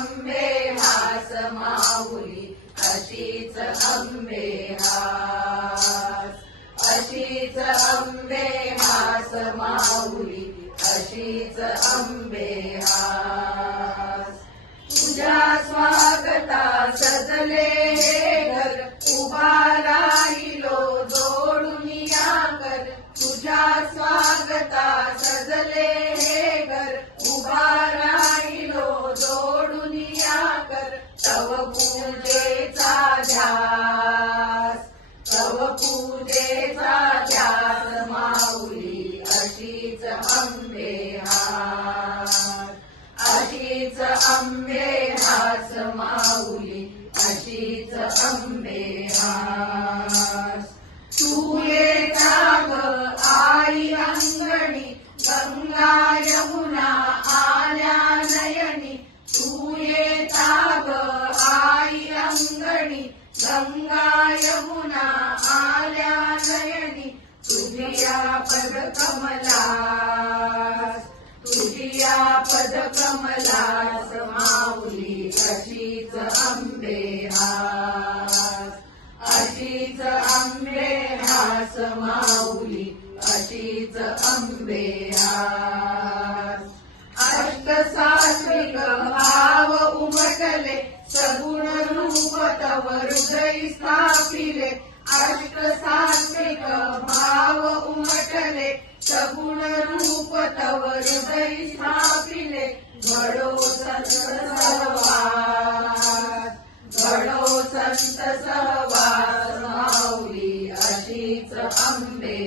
अंबे हा समाऊली अशीच अंबे हास अशीच अंबे हा समाऊली अशीच अंबे तुझ्या स्वागता सजले घर उभा राहिलो जोडून या कर तुझ्या स्वागता सजले घर उभा ध्यास तव पूजेचा ध्यास माऊली अशीच अंबे हास अशीच अंबे हास माऊली अशी पद कमलास तुझिया पद कमलास माऊली अशीच अंबे हास. अशीच अंबे हास माऊली अशीच अंबे हास. अष्टसात्विक भाव उमटले सगुण रूप तव हृदय स्थापिले. अष्टसात्विक सगुण रूप तव हृदय स्थापिले घडो संत सहवास. घडो संत सहवास माऊली अशीच अंबे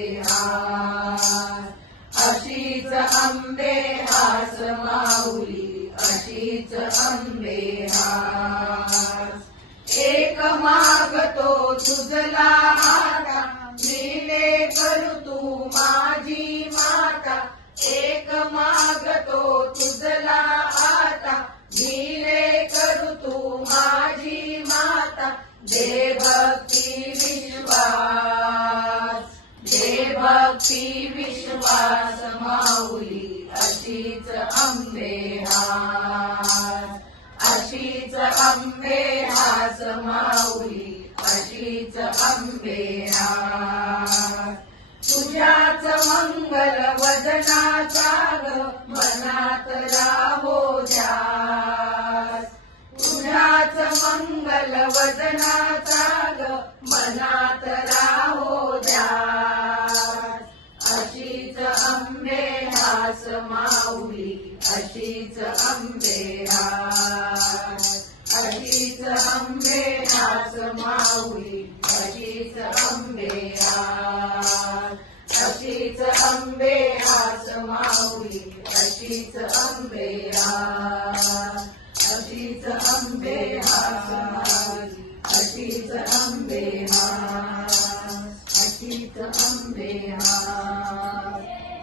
अशीच अंबे हास माऊली अशीच अंबे हास. एक मागतो तुझला आता अशीच अंबे हास अशीच अंबे हास माऊली अशीच अंबे हास. तुझ्याच मंगल वदनाचा ग मनात राहो ध्यास. तुझ्याच मंगल वदनाचा ग मनात अंबे हास अशीच अंबे हास माऊली अशीच अंबे हास अशीच अंबे हास माऊली अशीच अंबे हास अशीच अंबे हास